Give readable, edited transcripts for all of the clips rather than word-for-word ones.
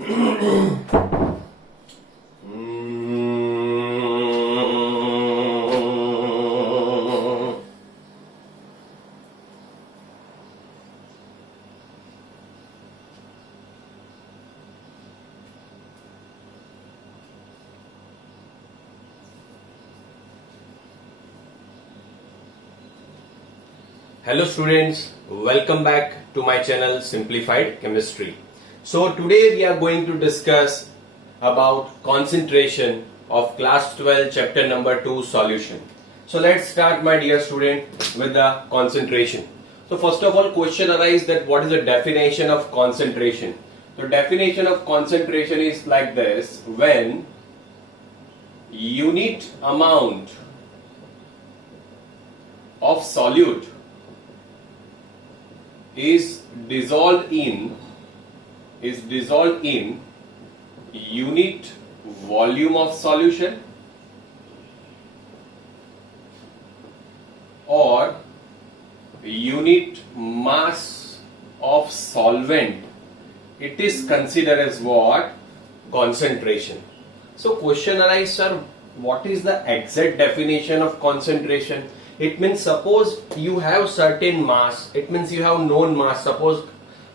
Hello students, welcome back to my channel Simplified Chemistry. So today we are going to discuss about concentration of class 12 chapter number 2 solution. So let's start, my dear student, with the concentration. So first of all, question arises that what is the definition of concentration? The definition of concentration is like this: when unit amount of solute is dissolved in unit volume of solution or unit mass of solvent, it is considered as what? Concentration. So question arises, sir, what is the exact definition of concentration? It means suppose you have certain mass, it means you have known mass, suppose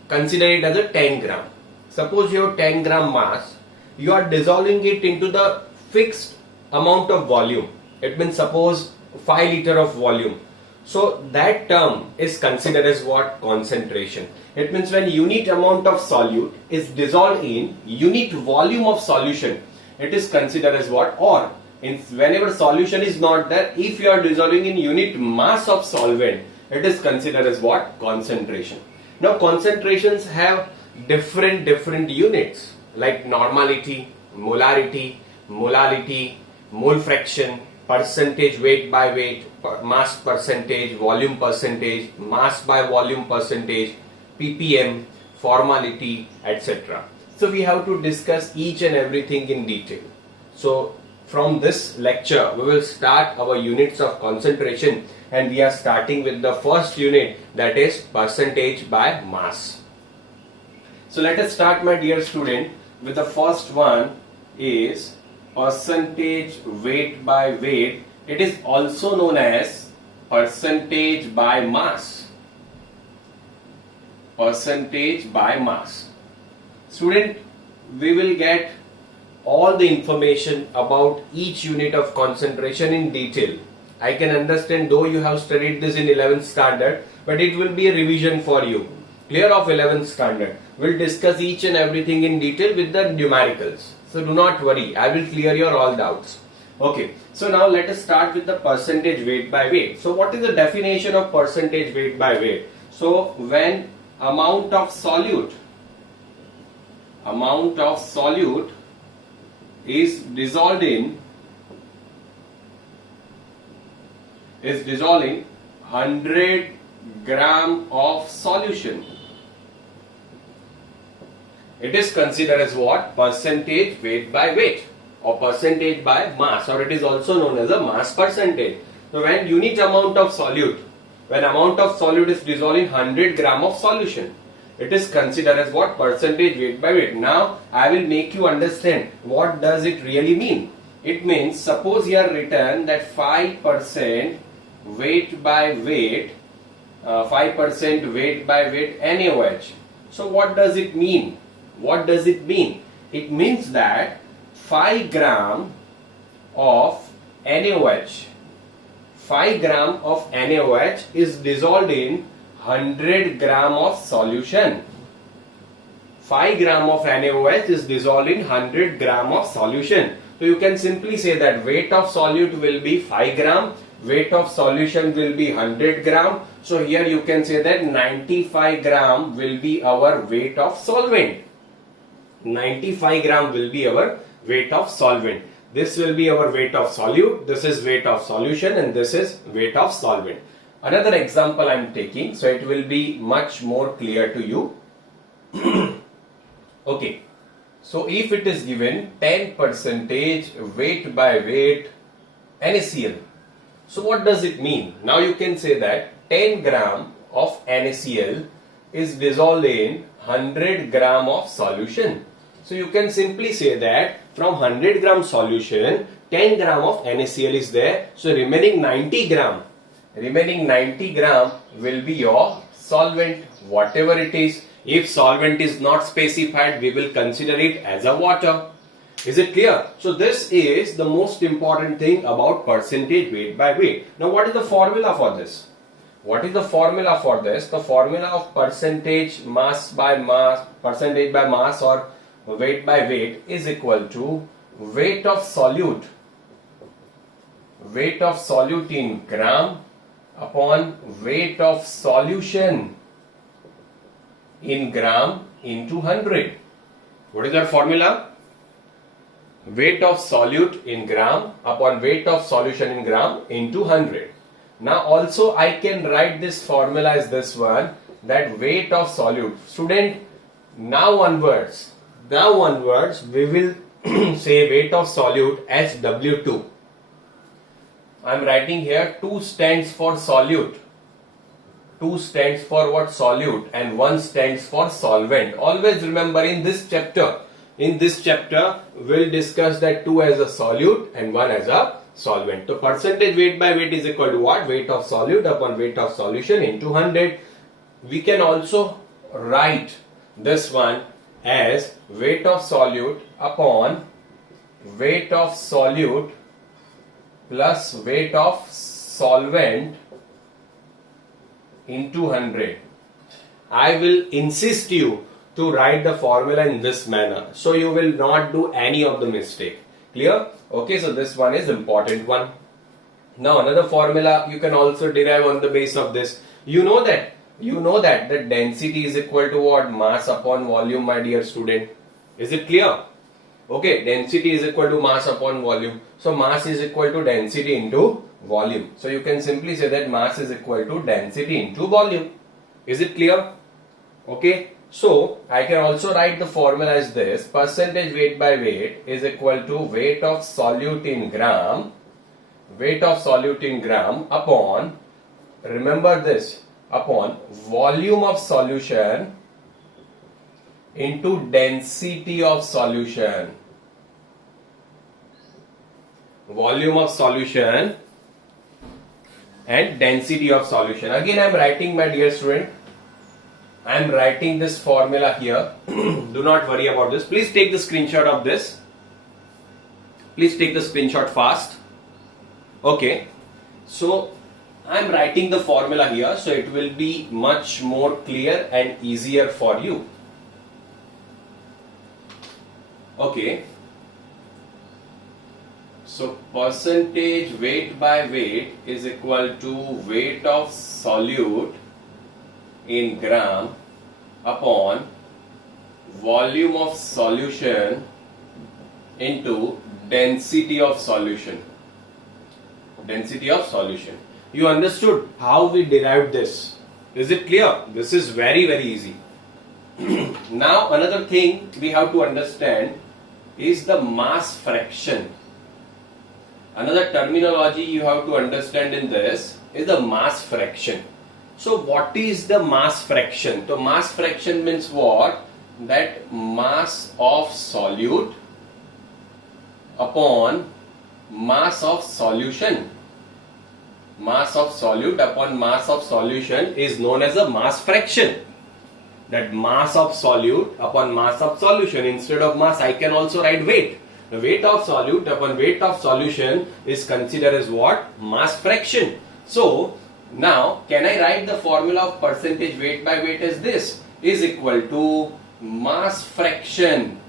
consider it as a 10 gram. Suppose you have 10 gram mass, you are dissolving it into the fixed amount of volume. It means suppose 5 liter of volume. So that term is considered as what? Concentration. It means when unit amount of solute is dissolved in unit volume of solution, it is considered as what? Or whenever solution is not there, if you are dissolving in unit mass of solvent, it is considered as what? Concentration. Now concentrations have different units like normality, molarity, molality, mole fraction, percentage weight by weight, mass percentage, volume percentage, mass by volume percentage, ppm, formality, etc. So we have to discuss each and everything in detail. So from this lecture, we will start our units of concentration, and we are starting with the first unit, that is percentage by mass. So let us start, my dear student, with the first one is percentage weight by weight. It is also known as percentage by mass. Percentage by mass. Student, we will get all the information about each unit of concentration in detail. I can understand though you have studied this in 11th standard, but it will be a revision for you. Clear of 11th standard. We'll discuss each and everything in detail with the numericals. So do not worry, I will clear your all doubts. Okay, so now let us start with the percentage weight by weight. So what is the definition of percentage weight by weight? So when amount of solute is dissolving 100 gram of solution, it is considered as what? Percentage weight by weight or percentage by mass, or it is also known as a mass percentage. So when unit amount of solute, is dissolving 100 gram of solution, it is considered as what? Percentage weight by weight. Now I will make you understand what does it really mean. It means suppose here written that 5% weight by weight, 5% weight by weight NaOH. So what does it mean? What does it mean? It means that 5 gram of NaOH, 5 gram of NaOH is dissolved in 100 gram of solution. 5 gram of NaOH is dissolved in 100 gram of solution. So you can simply say that weight of solute will be 5 gram, weight of solution will be 100 gram. So here you can say that 95 gram will be our weight of solvent. 95 gram will be our weight of solvent. This will be our weight of solute, this is weight of solution, and this is weight of solvent. Another example I am taking, so it will be much more clear to you. Okay, so if it is given 10% weight by weight NaCl, so what does it mean? Now you can say that 10 gram of NaCl is dissolved in 100 gram of solution. So you can simply say that from 100 gram solution, 10 gram of NaCl is there. So remaining 90 gram will be your solvent, whatever it is. If solvent is not specified, we will consider it as a water. Is it clear? So this is the most important thing about percentage weight by weight. Now what is the formula for this? What is the formula for this? The formula of percentage by mass or weight by weight is equal to weight of solute in gram upon weight of solution in gram into 100. What is that formula? Weight of solute in gram upon weight of solution in gram into 100. Now also I can write this formula as this one, that weight of solute. Student, now onwards we will say weight of solute as W2. I am writing here 2 stands for solute. 2 stands for what? Solute, and 1 stands for solvent. Always remember, in this chapter we'll discuss that 2 as a solute and 1 as a solvent. So percentage weight by weight is equal to what? Weight of solute upon weight of solution into 100. We can also write this one as weight of solute upon weight of solute plus weight of solvent into 100. I will insist you to write the formula in this manner, so you will not do any of the mistake. Clear? Okay, so this one is important one. Now another formula you can also derive on the base of this. You know that the density is equal to what? Mass upon volume, my dear student. Is it clear? Okay, density is equal to mass upon volume. So mass is equal to density into volume. So you can simply say that mass is equal to density into volume. Is it clear? Okay. So I can also write the formula as this: percentage weight by weight is equal to weight of solute in gram upon, remember this, upon volume of solution into density of solution. Volume of solution and density of solution. Again I am writing, my dear student, I am writing this formula here. Do not worry about this. Please take the screenshot of this. Please take the screenshot fast. Okay. So I am writing the formula here, so it will be much more clear and easier for you. Okay. So percentage weight by weight is equal to weight of solute in gram upon volume of solution into density of solution. Density of solution. You understood how we derived this? Is it clear? This is very, very easy. Now another thing we have to understand is the mass fraction. Another terminology you have to understand in this is the mass fraction. So what is the mass fraction? So mass fraction means what? That mass of solute upon mass of solution. Mass of solute upon mass of solution is known as a mass fraction. That mass of solute upon mass of solution. Instead of mass, I can also write weight. The weight of solute upon weight of solution is considered as what? Mass fraction. So now, can I write the formula of percentage weight by weight as this? Is equal to mass fraction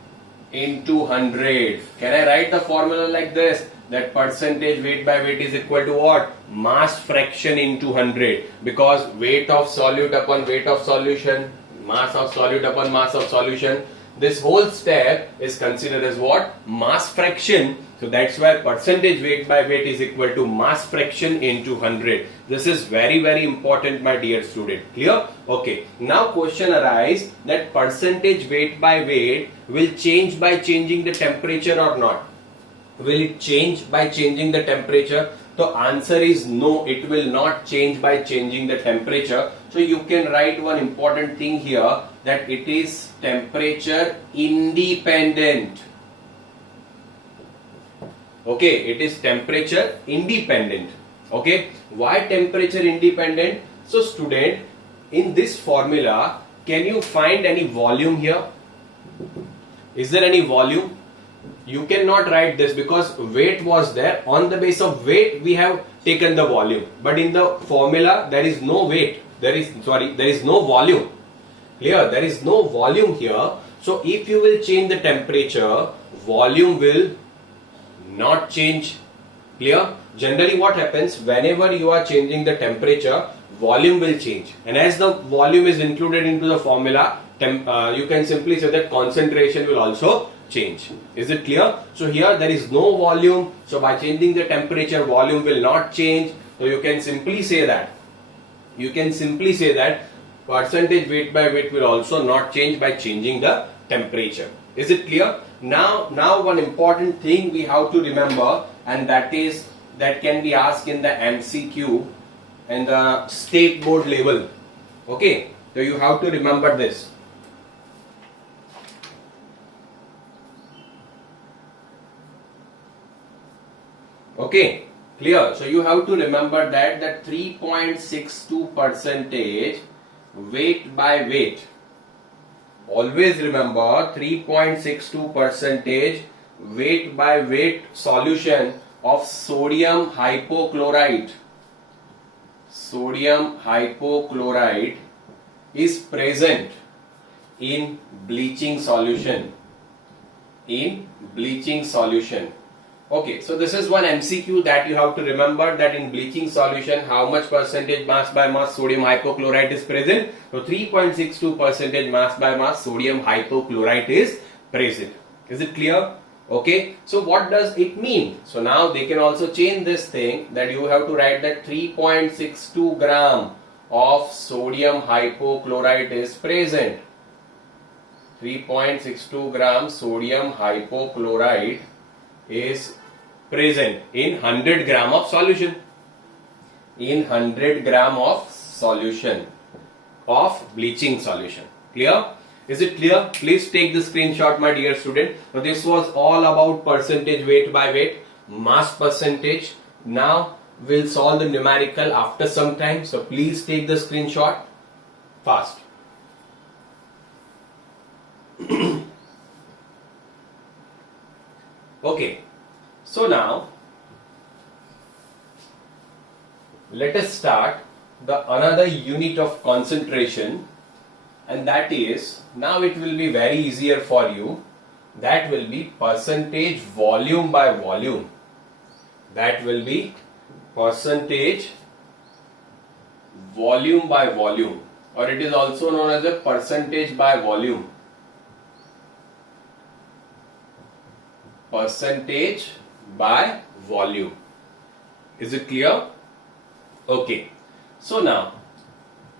into 100. Can I write the formula like this? That percentage weight by weight is equal to what? Mass fraction into 100. Because weight of solute upon weight of solution, mass of solute upon mass of solution, this whole step is considered as what? Mass fraction. So that's why percentage weight by weight is equal to mass fraction into 100. This is very, very important, my dear student. Clear? Okay. Now question arises that percentage weight by weight will change by changing the temperature or not? Will it change by changing the temperature? The answer is no, it will not change by changing the temperature. So you can write one important thing here, that it is temperature independent. Okay, it is temperature independent. Okay, why temperature independent? So student, in this formula, can you find any volume here? Is there any volume? You cannot write this because weight was there. On the base of weight, we have taken the volume. But in the formula, there is no weight. There is no volume. Clear? There is no volume here. So if you will change the temperature, volume will not change. Clear? Generally what happens, whenever you are changing the temperature, volume will change. And as the volume is included into the formula, you can simply say that concentration will also change. Is it clear? So here there is no volume. So by changing the temperature, volume will not change. So you can simply say that. Percentage weight by weight will also not change by changing the temperature. Is it clear? Now one important thing we have to remember, and that can be asked in the MCQ and the state board level. Okay, so you have to remember this. Okay, clear? So you have to remember that 3.62% weight by weight. Always remember 3.62% weight by weight solution of sodium hypochlorite. Sodium hypochlorite is present in bleaching solution. Okay, so this is one MCQ that you have to remember, that in bleaching solution how much percentage mass by mass sodium hypochlorite is present. So 3.62% mass by mass sodium hypochlorite is present. Is it clear? Okay, so what does it mean? So now they can also change this thing, that you have to write that 3.62 gram of sodium hypochlorite is present. 3.62 gram sodium hypochlorite is present in 100 gram of solution. In 100 gram of solution of bleaching solution. Clear? Is it clear? Please take the screenshot, my dear student. So this was all about percentage weight by weight, mass percentage. Now we'll solve the numerical after some time. So please take the screenshot fast. Okay, so now let us start another unit of concentration, and that is, now it will be very easier for you. That will be percentage volume by volume. That will be percentage volume by volume, or it is also known as a percentage by volume. Percentage by volume. Is it clear? Okay. So now,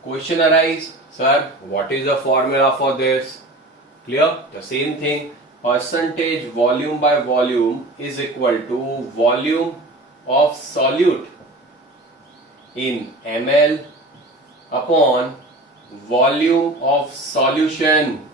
question arise, sir, what is the formula for this? Clear? The same thing. Percentage volume by volume is equal to volume of solute in ml upon volume of solution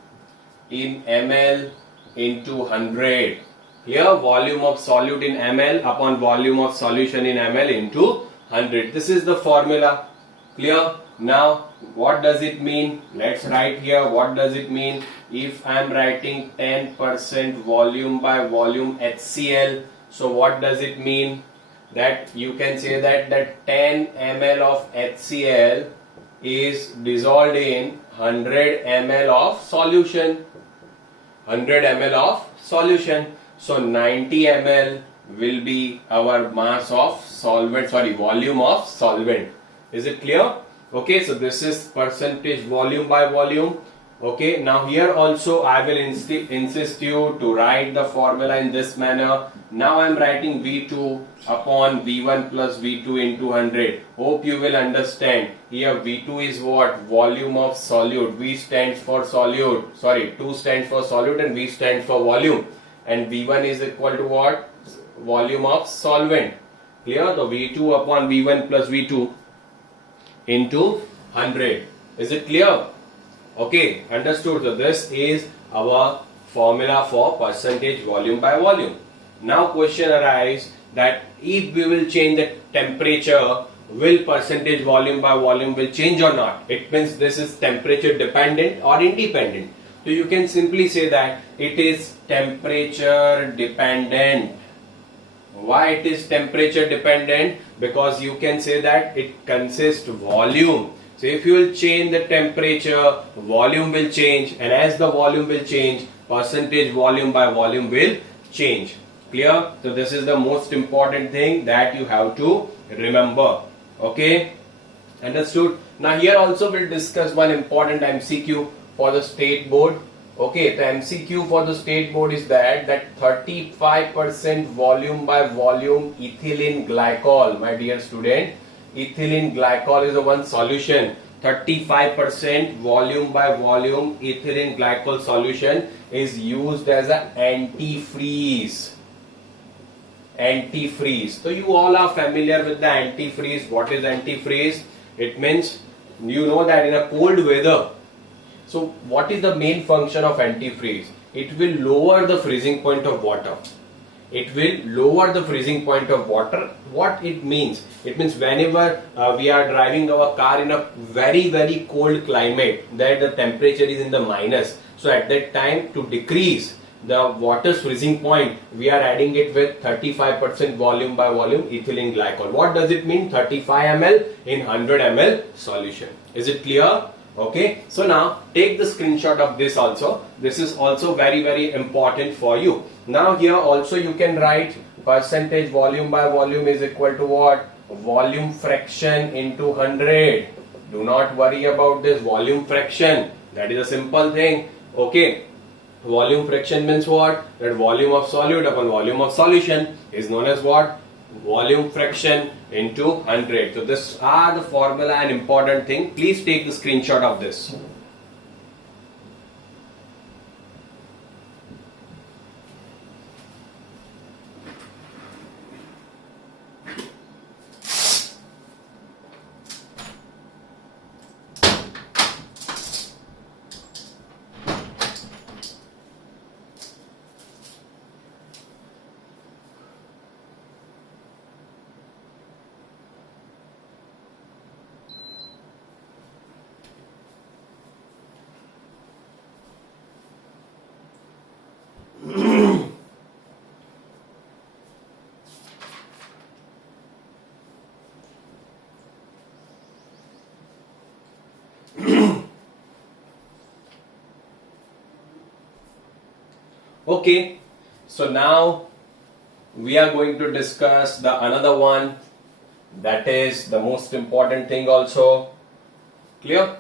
in ml into 100. Here, volume of solute in ml upon volume of solution in ml into 100. This is the formula. Clear? Now, what does it mean? Let's write here. What does it mean? If I am writing 10% volume by volume HCl, so what does it mean? That you can say that 10 ml of HCl is dissolved in 100 ml of solution. 100 ml of solution. So 90 ml will be our mass of solvent, volume of solvent. Is it clear? Okay, so this is percentage volume by volume. Okay, now here also I will insist you to write the formula in this manner. Now I am writing V2 upon V1 plus V2 into 100. Hope you will understand. Here V2 is what? Volume of solute. V stands for solute. 2 stands for solute and V stands for volume. And V1 is equal to what? Volume of solvent. Clear? So V2 upon V1 plus V2 into 100. Is it clear? Okay, understood. So this is our formula for percentage volume by volume. Now question arises that if we will change the temperature, will percentage volume by volume will change or not? It means this is temperature dependent or independent. So you can simply say that it is temperature dependent. Why it is temperature dependent? Because you can say that it consists volume. So if you will change the temperature, volume will change, and as the volume will change, percentage volume by volume will change. Clear? So this is the most important thing that you have to remember. Okay? Understood? Now here also we'll discuss one important MCQ for the state board. Okay, the MCQ for the state board is that 35% volume by volume ethylene glycol, my dear student, ethylene glycol is the one solution. 35% volume by volume ethylene glycol solution is used as an antifreeze. Antifreeze. So you all are familiar with the antifreeze. What is antifreeze? It means you know that in a cold weather. So what is the main function of antifreeze? It will lower the freezing point of water. It will lower the freezing point of water. What it means? It means whenever we are driving our car in a very cold climate, that the temperature is in the minus. So at that time, to decrease the water's freezing point, we are adding it with 35% volume by volume ethylene glycol. What does it mean? 35 ml in 100 ml solution. Is it clear? Okay, so now take the screenshot of this also. This is also very important for you. Now here also you can write percentage volume by volume is equal to what? Volume fraction into 100. Do not worry about this volume fraction. That is a simple thing. Okay. Volume fraction means what? That volume of solute upon volume of solution is known as what? Volume fraction into 100. So this are the formula and important thing. Please take the screenshot of this. Okay, so now we are going to discuss the another one, that is the most important thing also. Clear?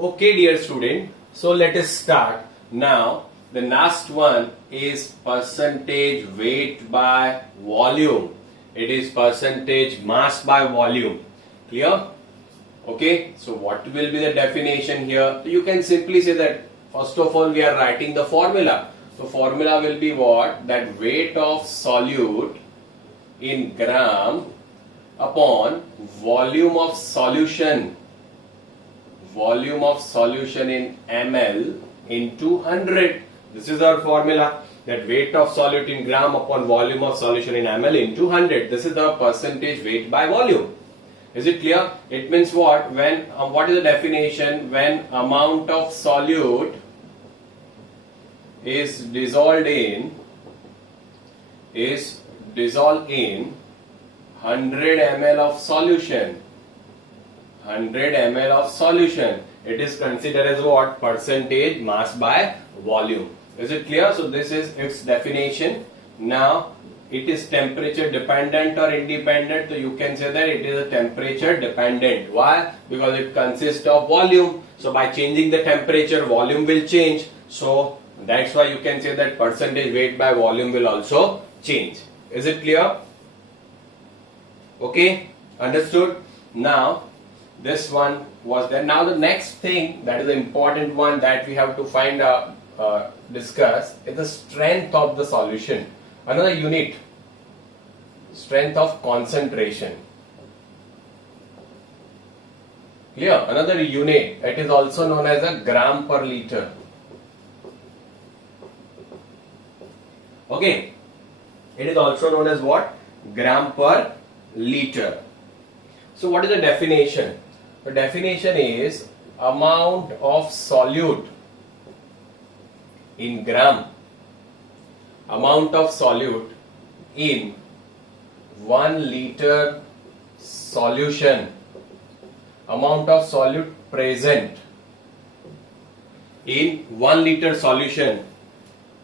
Okay, dear student, so let us start. Now, the last one is percentage weight by volume. It is percentage mass by volume. Clear? Okay, so what will be the definition here? You can simply say that first of all we are writing the formula. So formula will be what? That weight of solute in gram upon volume of solution in ml into 100. This is our formula, that weight of solute in gram upon volume of solution in ml into 100. This is the percentage weight by volume. Is it clear? It means what? When what is the definition? When amount of solute is dissolved in 100 ml of solution. 100 ml of solution. It is considered as what? Percentage mass by volume. Is it clear? So this is its definition. Now it is temperature dependent or independent. So you can say that it is a temperature dependent. Why? Because it consists of volume. So by changing the temperature, volume will change. So that's why you can say that percentage weight by volume will also change. Is it clear? Okay, understood? Now this one was there. Now the next thing, that is the important one that we have to find out, discuss, is the strength of the solution. Another unit, strength of concentration. Clear? Another unit, it is also known as a gram per liter. Okay, it is also known as what? Gram per liter. So what is the definition? The definition is amount of solute in gram, amount of solute in 1 liter solution, amount of solute present in 1 liter solution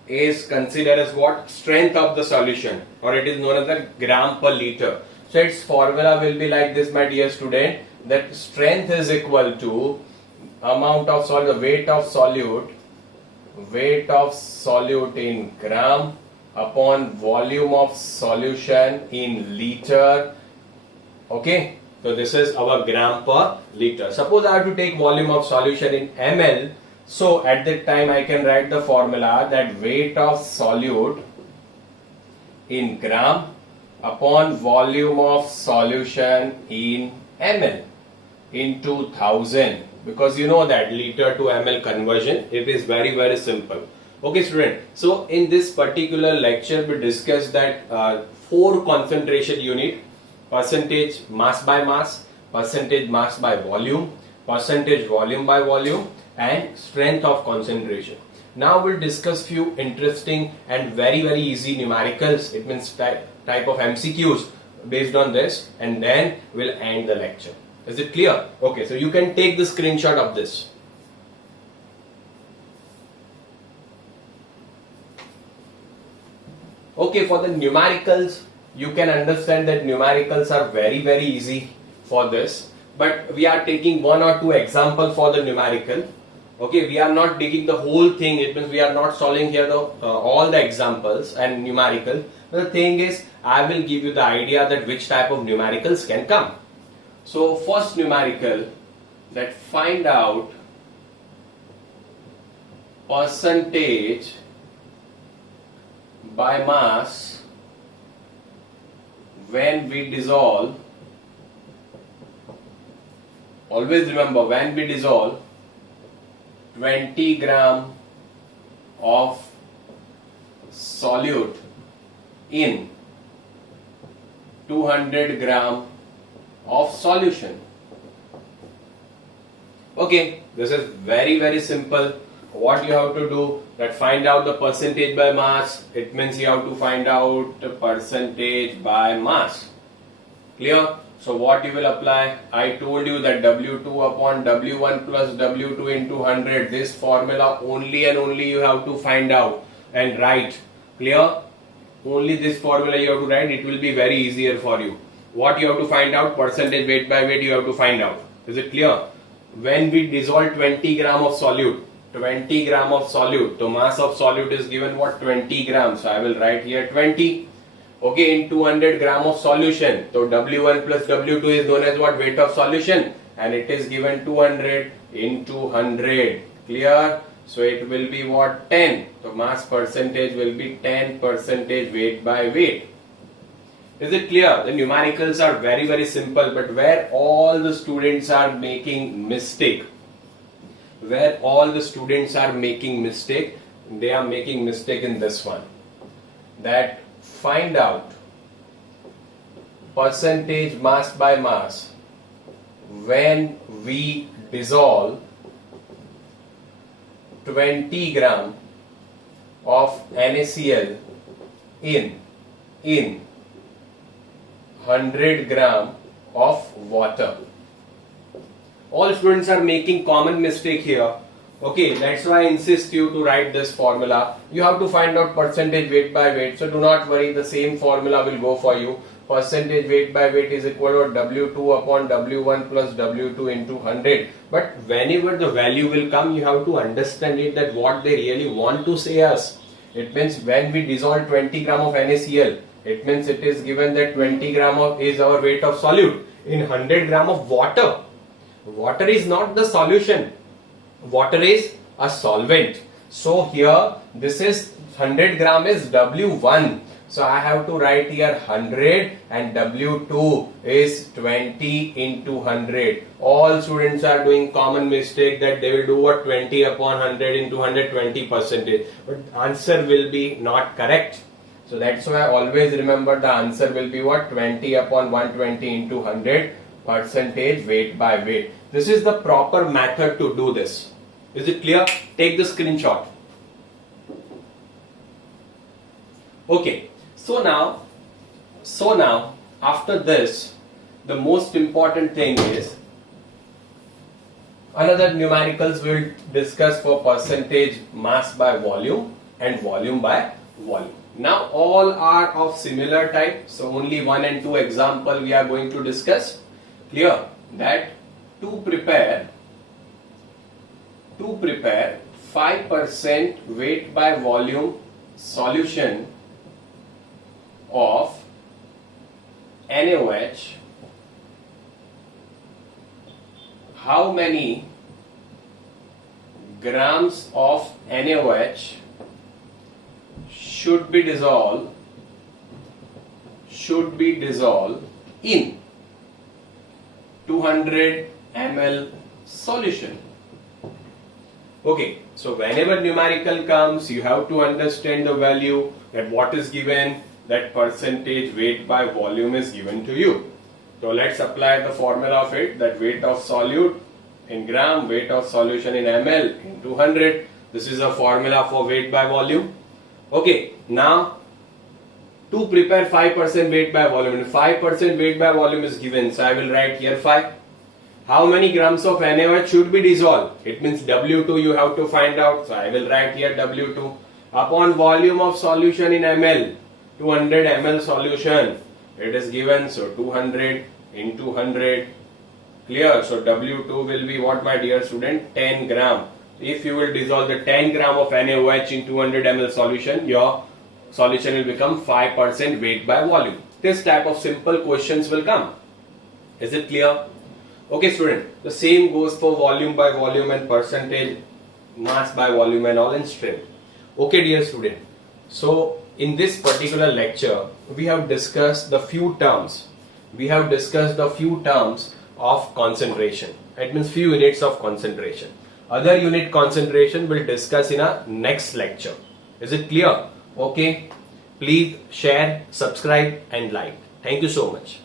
is considered as what? Strength of the solution, or it is known as the gram per liter. So its formula will be like this, my dear student, that strength is equal to amount of solute, weight of solute in gram upon volume of solution in liter. Okay, so this is our gram per liter. Suppose I have to take volume of solution in ml. So at that time I can write the formula that weight of solute in gram upon volume of solution in ml into 1000, because you know that liter to ml conversion, it is very, very simple. Okay student, so in this particular lecture we discussed that 4 concentration unit: percentage mass by mass, percentage mass by volume, percentage volume by volume, and strength of concentration. Now we'll discuss few interesting and very, very easy numericals. It means type of MCQs based on this, and then we'll end the lecture. Is it clear? Okay, so you can take the screenshot of this. Okay, for the numericals, you can understand that numericals are very, very easy for this, but we are taking 1 or 2 examples for the numerical. Okay, we are not taking the whole thing. It means we are not solving here all the examples and numerical. But the thing is, I will give you the idea that which type of numericals can come. So first numerical, that find out percentage by mass when we dissolve. Always remember, when we dissolve 20 gram of solute in 200 gram of solution. Okay, this is very, very simple. What you have to do, that find out the percentage by mass. It means you have to find out the percentage by mass. Clear? So what you will apply? I told you that W2 upon W1 plus W2 into 100. This formula only and only you have to find out and write. Clear? Only this formula you have to write. It will be very easier for you. What you have to find out? Percentage weight by weight you have to find out. Is it clear? when we dissolve 20 gram of solute, 20 gram of solute, so mass of solute is given what, 20 grams, so I will write here 20. Okay, in 200 gram of solution, so W1 plus W2 is known as what, weight of solution, and it is given 200 into 100. Clear? So it will be what, 10. So mass percentage will be 10% weight by weight. Is it clear? The numericals are very, very simple, but where all the students are making mistake, they are making mistake in this one. That find out percentage mass by mass when we dissolve 20 gram of NaCl in 100 gram of water. All students are making common mistake here. Okay, that's why I insist you to write this formula. You have to find out percentage weight by weight. So do not worry, the same formula will go for you. Percentage weight by weight is equal to W2 upon W1 plus W2 into 100. But whenever the value will come, you have to understand it, that what they really want to say us. It means when we dissolve 20 gram of NaCl, it means it is given that 20 gram of is our weight of solute in 100 gram of water. Water is not the solution. Water is a solvent. So here this is 100 gram is W1. So I have to write here 100 and W2 is 20 into 100. All students are doing common mistake that they will do what, 20 upon 100 into 120%. But answer will be not correct. So that's why I always remember the answer will be what, 20 upon 120 into 100 percentage weight by weight. This is the proper method to do this. Is it clear? Take the screenshot. Okay. So now after this, the most important thing is another numericals we'll discuss for percentage mass by volume and volume by volume. Now all are of similar type, so only 1 and 2 example we are going to discuss. Clear? That to prepare 5% weight by volume solution of NaOH, how many grams of NaOH should be dissolved in 200 ml solution. Okay, so whenever numerical comes, you have to understand the value, that what is given, that percentage weight by volume is given to you. So let's apply the formula of it, that weight of solute in gram, weight of solution in ml into 100. This is a formula for weight by volume. Okay, now to prepare 5% weight by volume, and 5% weight by volume is given, so I will write here 5. How many grams of NaOH should be dissolved? It means W2 you have to find out, so I will write here W2 upon volume of solution in ml, 200 ml solution, it is given, so 200 into 100. Clear? So W2 will be what, my dear student? 10 gram. If you will dissolve the 10 gram of NaOH in 200 ml solution, your solution will become 5% weight by volume. This type of simple questions will come. Is it clear? Okay student, the same goes for volume by volume and percentage mass by volume and all in stream. Okay dear student, so in this particular lecture we have discussed the few terms. Of concentration. It means few units of concentration. Other unit concentration we'll discuss in a next lecture. Is it clear? Okay. Please share, subscribe and like. Thank you so much.